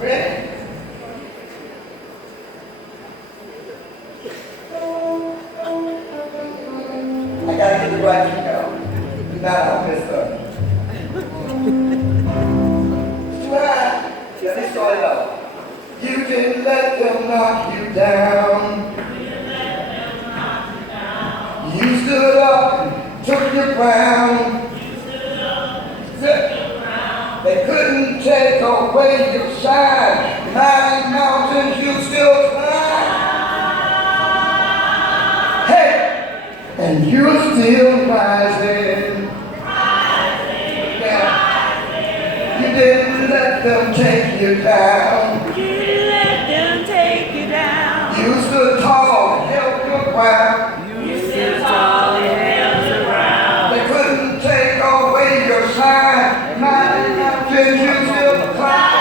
Ready? I gotta get the right key down. You're not all messed up. It's too high. Let me start it off. You didn't let them knock you down. You stood up and took your crown. They couldn't take away your shine. Mighty mountains you still climb. Hey, and you're still rising. Yeah. You didn't let them take you down. You didn't let them take you down. You stood tall and held your ground. You stood tall and held your ground. They couldn't take away your shine. Mighty mountains you still climb.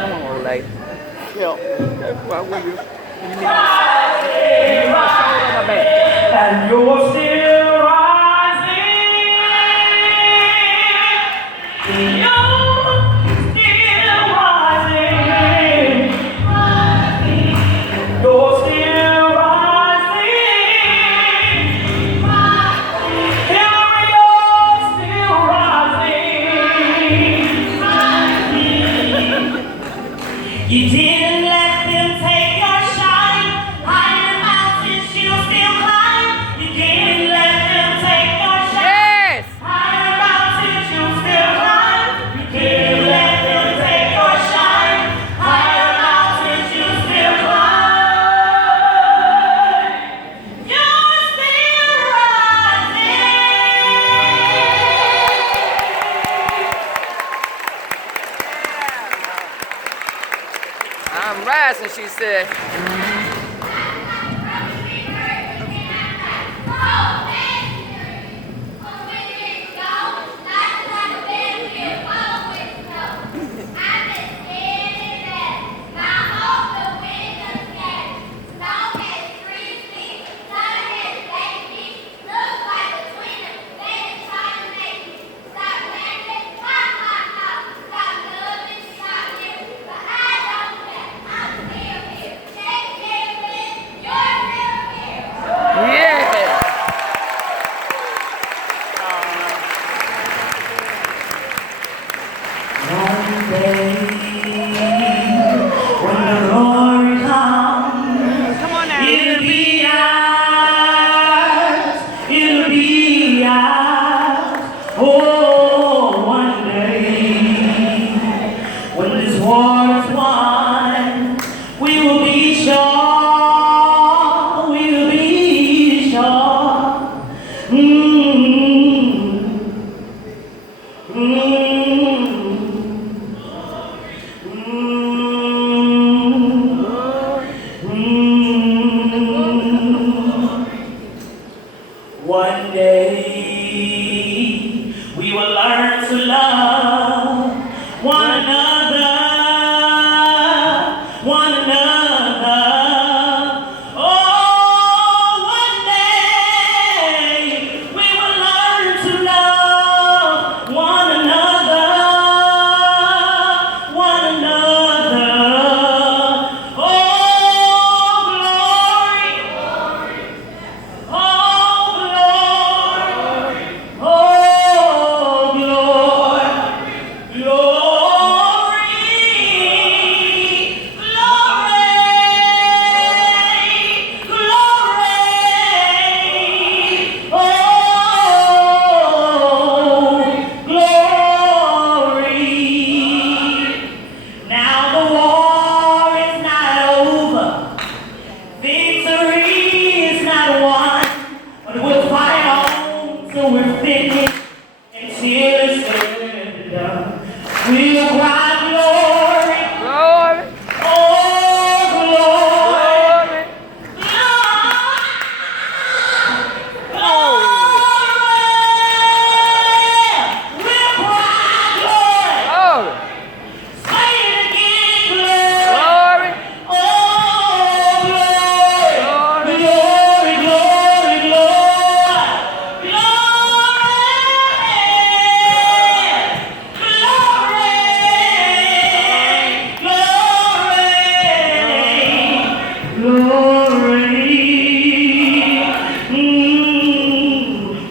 Come on, lady. Why will you? And you're still rising. You're still rising. You're still rising. Hillary, you're still rising. You didn't let them take your shine. Higher mountains you still climb. You didn't let them take your shine. Yes! Higher mountains you still climb. You didn't let them take your shine. Higher mountains you still climb. You're still rising. I'm rising, she said. One day we will learn to love one another, one another. Oh, one day we will learn to love one another, one another. Oh, glory. Oh,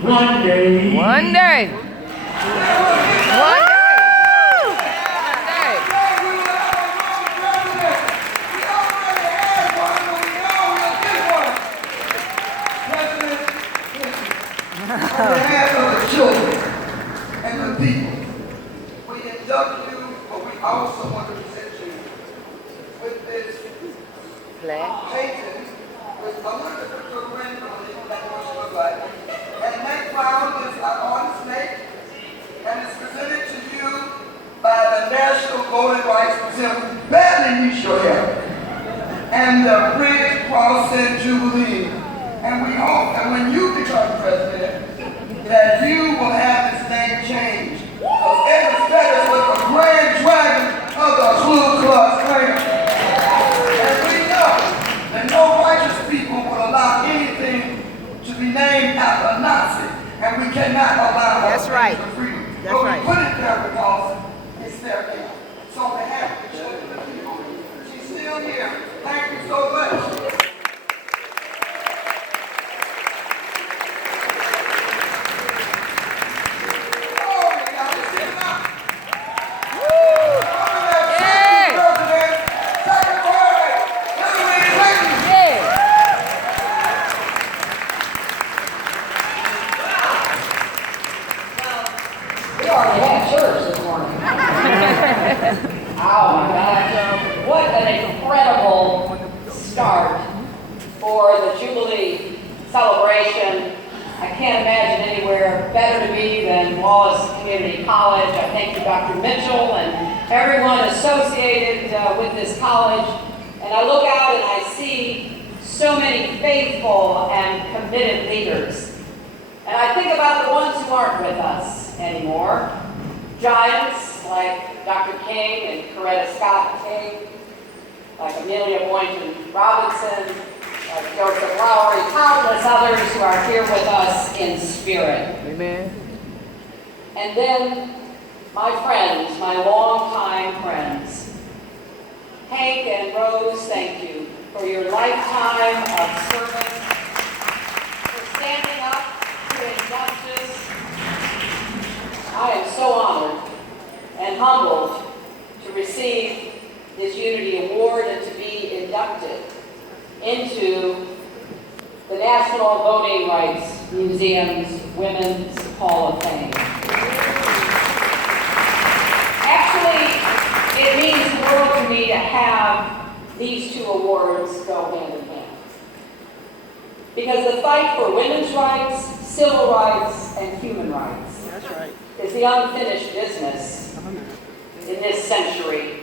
One day. One day. One day. One day. On behalf of the children and the people, we induct you, but we also want to present you with this painting with a little bit of a ring on it, like what she look like. And that clown is an artist snake, and it's presented to you by the National Voting Rights Museum. Badly needs your help. And the Bridge Crossing Jubilee. And we hope that when you become president, that you will have this name changed. Because Edward Pettis was the grand dragon of the Ku Klux Klan. And we know that no righteous people will allow anything to be named after a Nazi. And we cannot allow That's right. freedom. That's but right. we put it there because it's their name. So on behalf of the children of the people, she's still here. Thank you so much. Oh my gosh, what an incredible start for the Jubilee celebration. I can't imagine anywhere better to be than Wallace Community College. I thank you, Dr. Mitchell, and everyone associated with this college. And I look out and I see so many faithful and committed leaders. And I think about the ones who aren't with us anymore. Giants like Dr. King and Coretta Scott King, like Amelia Boynton Robinson, like Joseph Lowry, countless others who are here with us in spirit. Amen. And then my friends, my longtime friends, Hank and Rose, thank you for your lifetime of service, for standing up to injustice. I am so honored and humbled to receive this Unity Award and to be inducted into the National Voting Rights Museum's Women's Hall of Fame. Actually, it means the world to me to have these two awards go hand in hand. Because the fight for women's rights, civil rights, and human rights is the unfinished business in this century.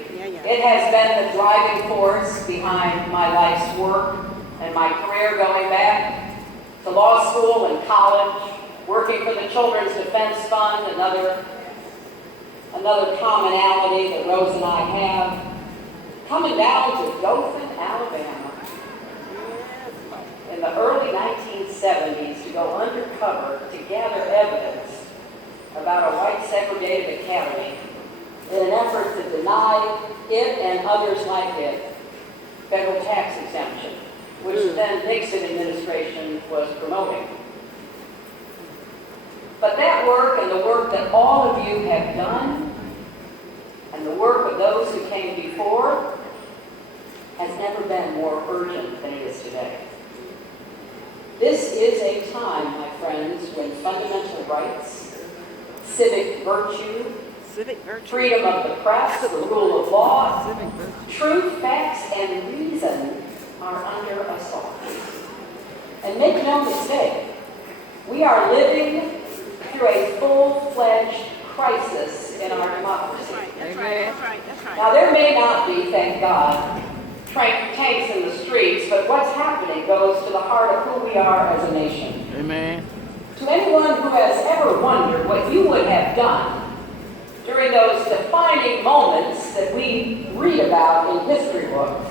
It has been the driving force behind my life's work and my career, going back to law school and college, working for the Children's Defense Fund, another commonality that Rose and I have, coming down to Dothan, Alabama, in the early 1970s to go undercover to gather evidence about a white segregated academy in an effort to deny it and others like it federal tax exemption, which then Nixon administration was promoting. But that work and the work that all of you have done and the work of those who came before has never been more urgent than it is today. This is a time, my friends, when fundamental rights, civic virtue, freedom of the press, the rule of law, truth, facts, and reason are under assault. And make no mistake, we are living through a full-fledged crisis in our democracy. Now, there may not be, thank God, tanks in the streets, but what's happening goes to the heart of who we are as a nation. Amen. To anyone who has ever wondered what you would have done during those defining moments that we read about in history books,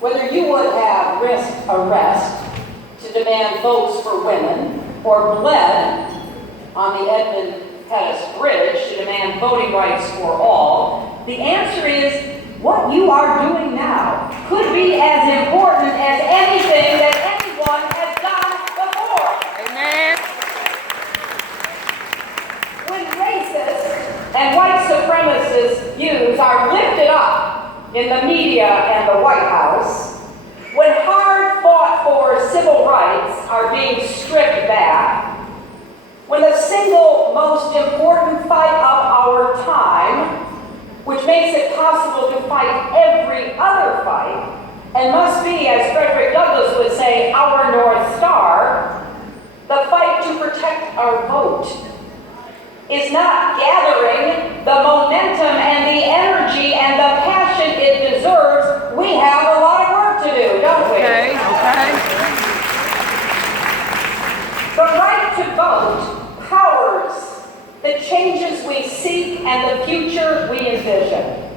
whether you would have risked arrest to demand votes for women or bled on the Edmund Pettus Bridge to demand voting rights for all, the answer is what you are doing now could be as important as anything that anyone has done before. Amen. in the media and the White House, when hard fought for civil rights are being stripped back, when the single most important fight of our time, which makes it possible to fight every other fight, and must be, as Frederick Douglass would say, our North Star, the fight to protect our vote, is not gathering the momentum and the energy and the passion it deserves. We have a lot of work to do, don't we? Okay. The right to vote powers the changes we seek and the future we envision.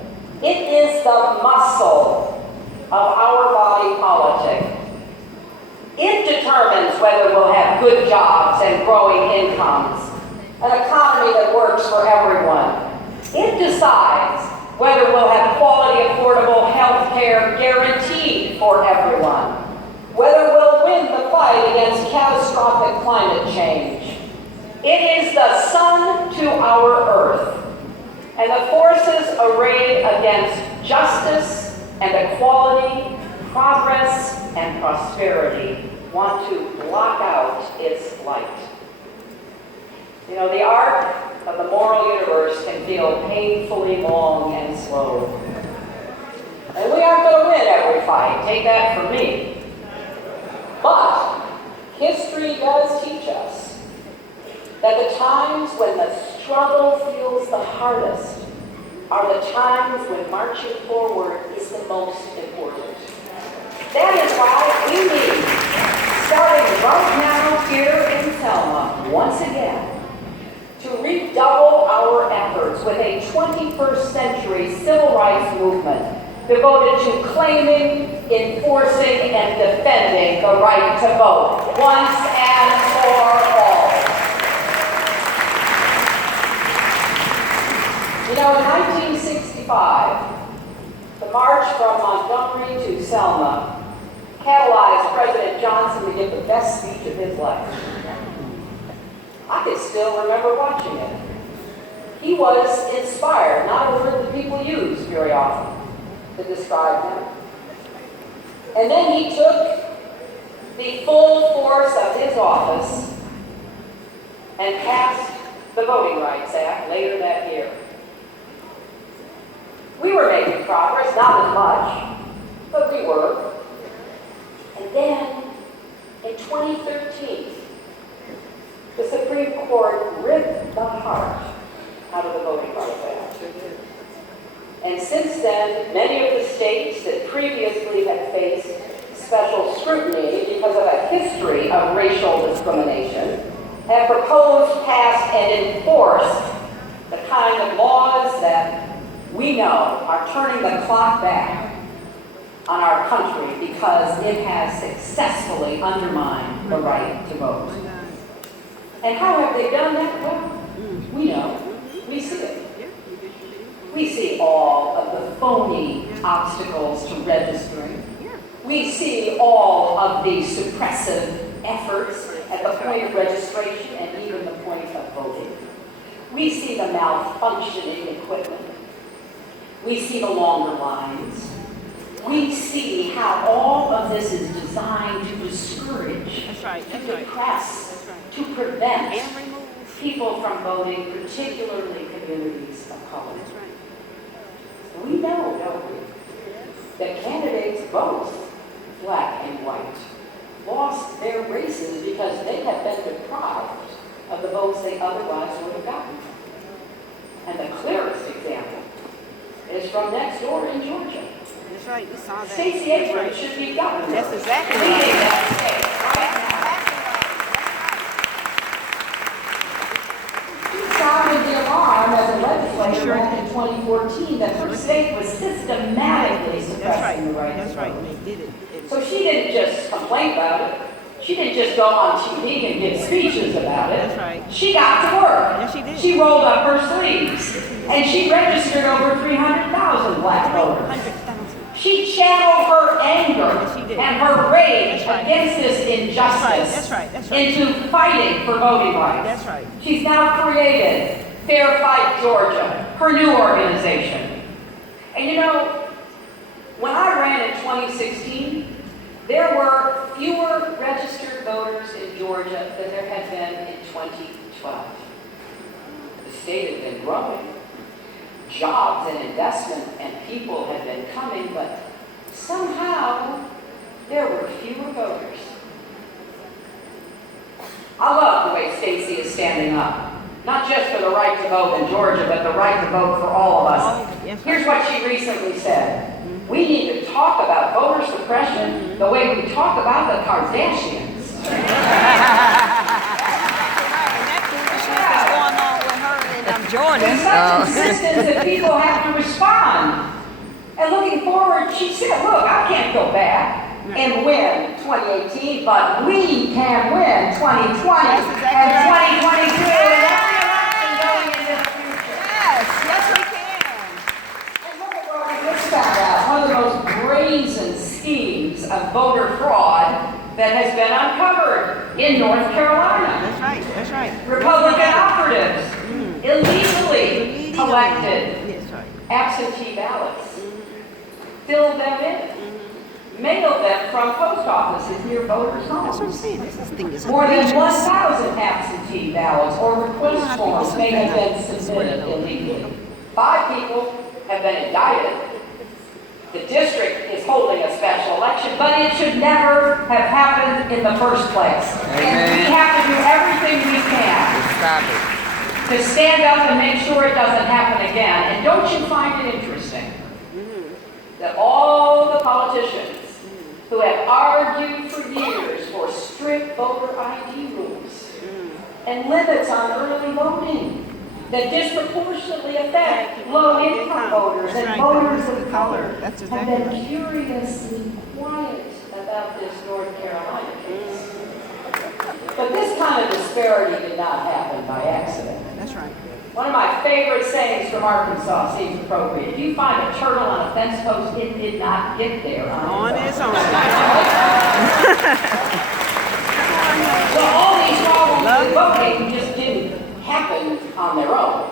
It is the muscle of our body politic. It determines whether we'll have good jobs and growing incomes, an economy that works for everyone. It decides whether we'll have quality, affordable health care guaranteed for everyone, whether we'll win the fight against catastrophic climate change. It is the sun to our earth, and the forces arrayed against justice and equality, progress and prosperity want to block out its light. You know, the arc of the moral universe can feel painfully long and slow. And we aren't going to win every fight, take that from me. But history does teach us that the times when the struggle feels the hardest are the times when marching forward is the most important. That is why we need, starting right now here in Selma, once again, to redouble our efforts with a 21st century civil rights movement devoted to claiming, enforcing, and defending the right to vote once and for all. You know, in 1965, the march from Montgomery to Selma catalyzed President Johnson to give the best speech of his life. I can still remember watching it. He was inspired, not a word that people use very often to describe him. And then he took the full force of his office and passed the Voting Rights Act later that year. We were making progress, not as much, but we were. And then, in 2013, the Supreme Court ripped the heart out of the Voting Rights Act. And since then, many of the states that previously had faced special scrutiny because of a history of racial discrimination have proposed, passed, and enforced the kind of laws that we know are turning the clock back on our country because it has successfully undermined the right to vote. And how have they done that? Well, we know. We see it. We see all of the phony obstacles to registering. We see all of the suppressive efforts at the point of registration and even the point of voting. We see the malfunctioning equipment. We see the longer lines. We see how all of this is designed to discourage, to depress, to prevent people from voting, particularly communities of color. We know, don't we, that candidates, both black and white, lost their races because they have been deprived of the votes they otherwise would have gotten. And the clearest example is from next door in Georgia. That's right, we saw that. Stacey Abrams should be governor. That's exactly leading right. that state right now. She sounded the alarm as a legislator back in 2014 that her state was systematically suppressing the right to vote. They did it. So she didn't just complain about it. She didn't just go on TV and give speeches about it. That's right. She got to work. Yes, she did. She rolled up her sleeves. And she registered over 300,000 black voters. 100,000. She channeled her anger Yes, she did. and her rage That's right. against this injustice That's right. into fighting for voting rights. That's right. She's now created Fair Fight Georgia, her new organization. And you know, When I ran in 2016, there were fewer registered voters in Georgia than there had been in 2012. The state had been growing. Jobs and investment and people had been coming, but somehow there were fewer voters. I love the way Stacey is standing up. Not just for the right to vote in Georgia, but the right to vote for all of us. Here's what she recently said. We need to talk about voter suppression the way we talk about the Kardashians. Jordan. There's such insistence that people have to respond. And looking forward, she said, look, I can't go back and win 2018, but we can win 2020 and 2022 and every election going into the future. Yes, we can. And look at what we just found out. One of the most brazen schemes of voter fraud that has been uncovered in North Carolina. That's right. Republican operatives illegally collected absentee ballots, filled them in, mailed them from post offices near voters' homes. That's what I'm saying. This thing is More than outrageous. 1,000 absentee ballots or request forms may have been submitted illegally. 5 people have been indicted. The district is holding a special election, but it should never have happened in the first place. And we have to do everything we can Stop it. to stand up and make sure it doesn't happen again. And don't you find it interesting that all the politicians who have argued for years for strict voter ID rules and limits on early voting that disproportionately affect low-income voters and voters of color have been curiously quiet about this North Carolina case. But this kind of disparity did not happen by accident. That's right. One of my favorite sayings from Arkansas seems appropriate. If you find a turtle on a fence post, it did not get there on its own. So all these problems with voting just didn't happen on their own.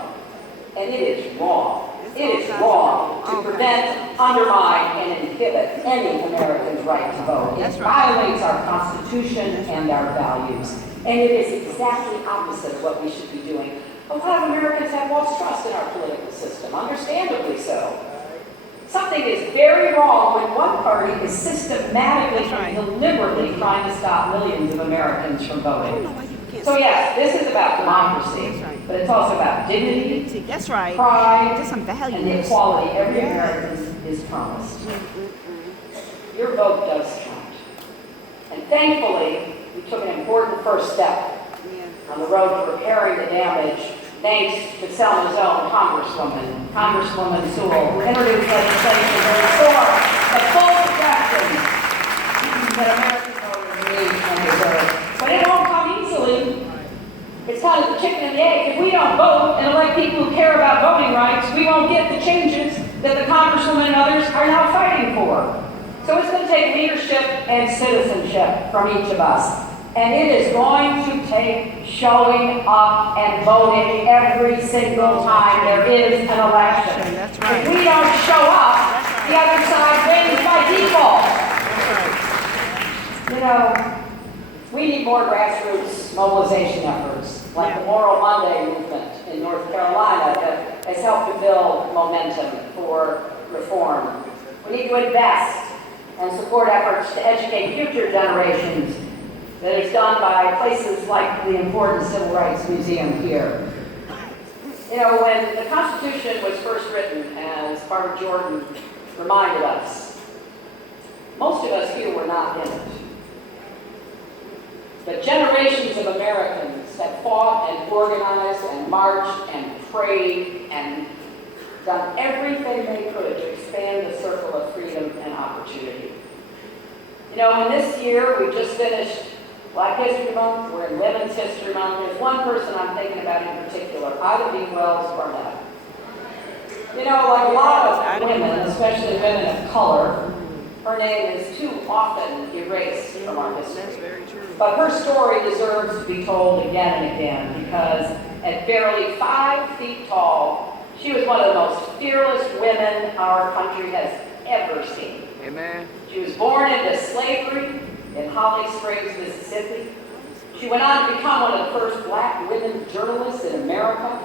And it is wrong. It is wrong to prevent, undermine, and inhibit any American's right to vote. It violates our Constitution and our values. And it is exactly opposite of what we should be doing. A lot of Americans have lost trust in our political system, understandably so. Something is very wrong when one party is systematically and deliberately trying to stop millions of Americans from voting. So yes, this is about democracy, but it's also about dignity, That's right. pride, Just some values. and the equality every American is promised. Your vote does count. And thankfully, we took an important first step on the road to repairing the damage, thanks to Selma's own Congresswoman Sewell, who introduced legislation to restore the full protections that American voters need and deserve. But it won't come easily. It's kind of the chicken and the egg. If we don't vote and elect people who care about voting rights, we won't get the changes that the Congresswoman and others are now fighting for. So it's going to take leadership and citizenship from each of us. And it is going to take showing up and voting every single time there is an election. That's right. If we don't show up, the other side wins by default. You know, we need more grassroots mobilization efforts, like the Moral Monday movement in North Carolina that has helped to build momentum for reform. We need to invest and support efforts to educate future generations. That is done by places like the important Civil Rights Museum here. You know, when the Constitution was first written, as Barbara Jordan reminded us, most of us here were not in it. But generations of Americans have fought and organized and marched and prayed and done everything they could to expand the circle of freedom and opportunity. You know, in this year, we just finished Black History Month, we're in Women's History Month. There's one person I'm thinking about in particular, Ida B. Wells Barnett. You know, like a lot of women, especially women of color, her name is too often erased from our history. But her story deserves to be told again and again because at barely 5 feet tall, she was one of the most fearless women our country has ever seen. Amen. She was born into slavery in Holly Springs, Mississippi. She went on to become one of the first black women journalists in America.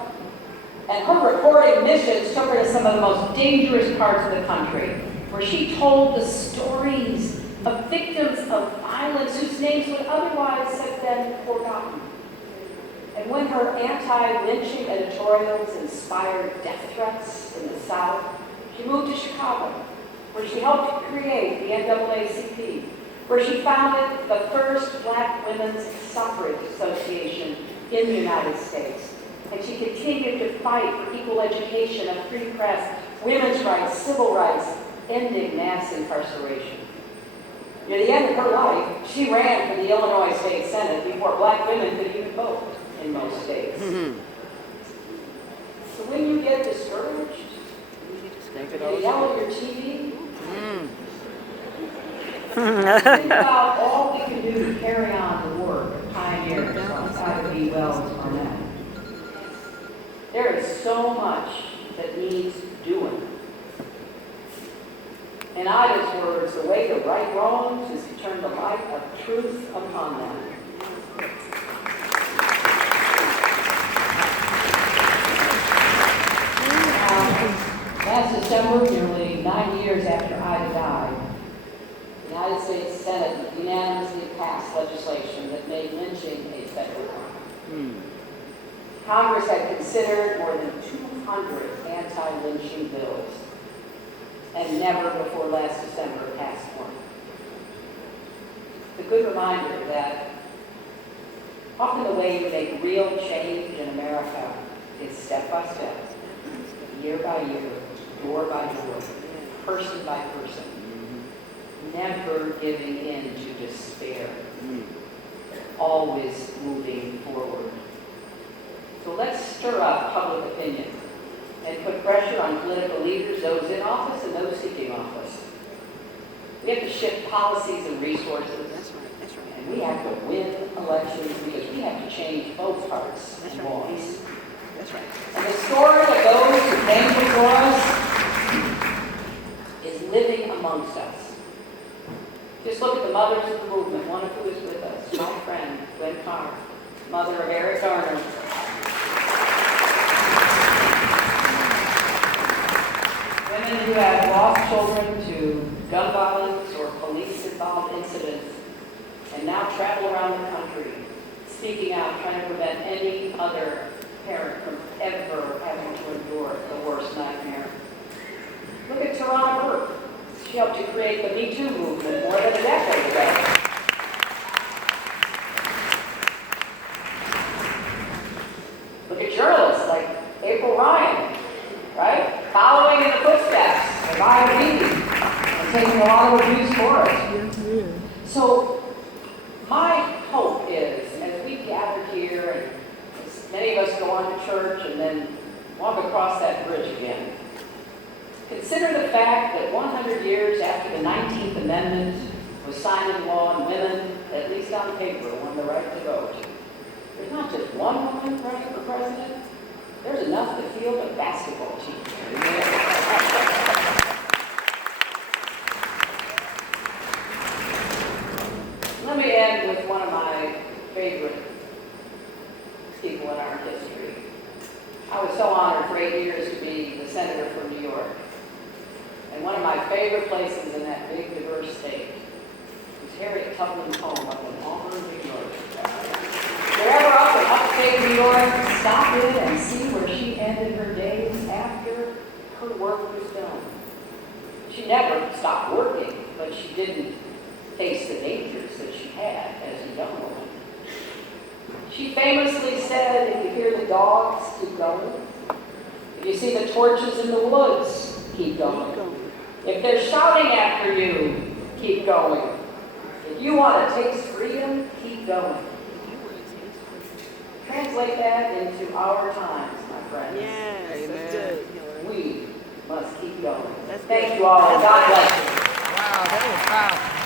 And her reporting missions took her to some of the most dangerous parts of the country, where she told the stories of victims of violence whose names would otherwise have been forgotten. And when her anti-lynching editorials inspired death threats in the South, she moved to Chicago, where she helped create the NAACP, where she founded the first Black Women's Suffrage Association in the United States. And she continued to fight for equal education, a free press, women's rights, civil rights, ending mass incarceration. Near the end of her life, she ran for the Illinois State Senate before black women could even vote in most states. So when you get discouraged, you yell at your TV, think about all we can do to carry on the work of pioneers like Ida B. Wells Barnett. There is so much that needs doing. In Ida's words, the way to right wrongs is to turn the light of truth upon them. Last December, nearly 9 years after Ida died, the United States Senate unanimously passed legislation that made lynching a federal crime. Congress had considered more than 200 anti-lynching bills and never before last December passed one. It's a good reminder that often the way you make real change in America is step by step, year by year, door by door, person by person, never giving in to despair, always moving forward. So let's stir up public opinion and put pressure on political leaders, those in office and those seeking office. We have to shift policies and resources. And we have to win elections because we have to change both hearts and voice. And the story of those who came before us is living amongst us. Just look at the mothers of the movement, one of who is with us, my friend, Gwen Carr, mother of Eric Garner. Women who have lost children to gun violence or police-involved incidents and now travel around the country, speaking out, trying to prevent any other parent from ever having to endure the worst nightmare. Look at Tarana Burke. She helped to create the Me Too movement more than a decade ago. Look at journalists like April Ryan, right? Following in the footsteps of Ida B. and taking a lot of abuse for us. So my hope is, as we gather here, and as many of us go on to church and then walk across that bridge again, consider the fact that 100 years after the 19th Amendment was signed into law and women, at least on paper, won the right to vote. There's not just one woman running for president. There's enough to field a basketball team. Let me end with one of my favorite people in our history. I was so honored for 8 years to be the senator from New York. And one of my favorite places in that big, diverse state was Harriet Tubman's home up in Auburn, New York. If you're ever up in upstate New York, stop in and see where she ended her days after her work was done. She never stopped working, but she didn't face the dangers that she had as a young woman. She famously said, if you hear the dogs, keep going. If you see the torches in the woods, keep going. If they're shouting after you, keep going. If you want to taste freedom, keep going. Translate that into our times, my friends. Yes, that's good. We must keep going. Thank you all. God bless you. Wow, that was powerful.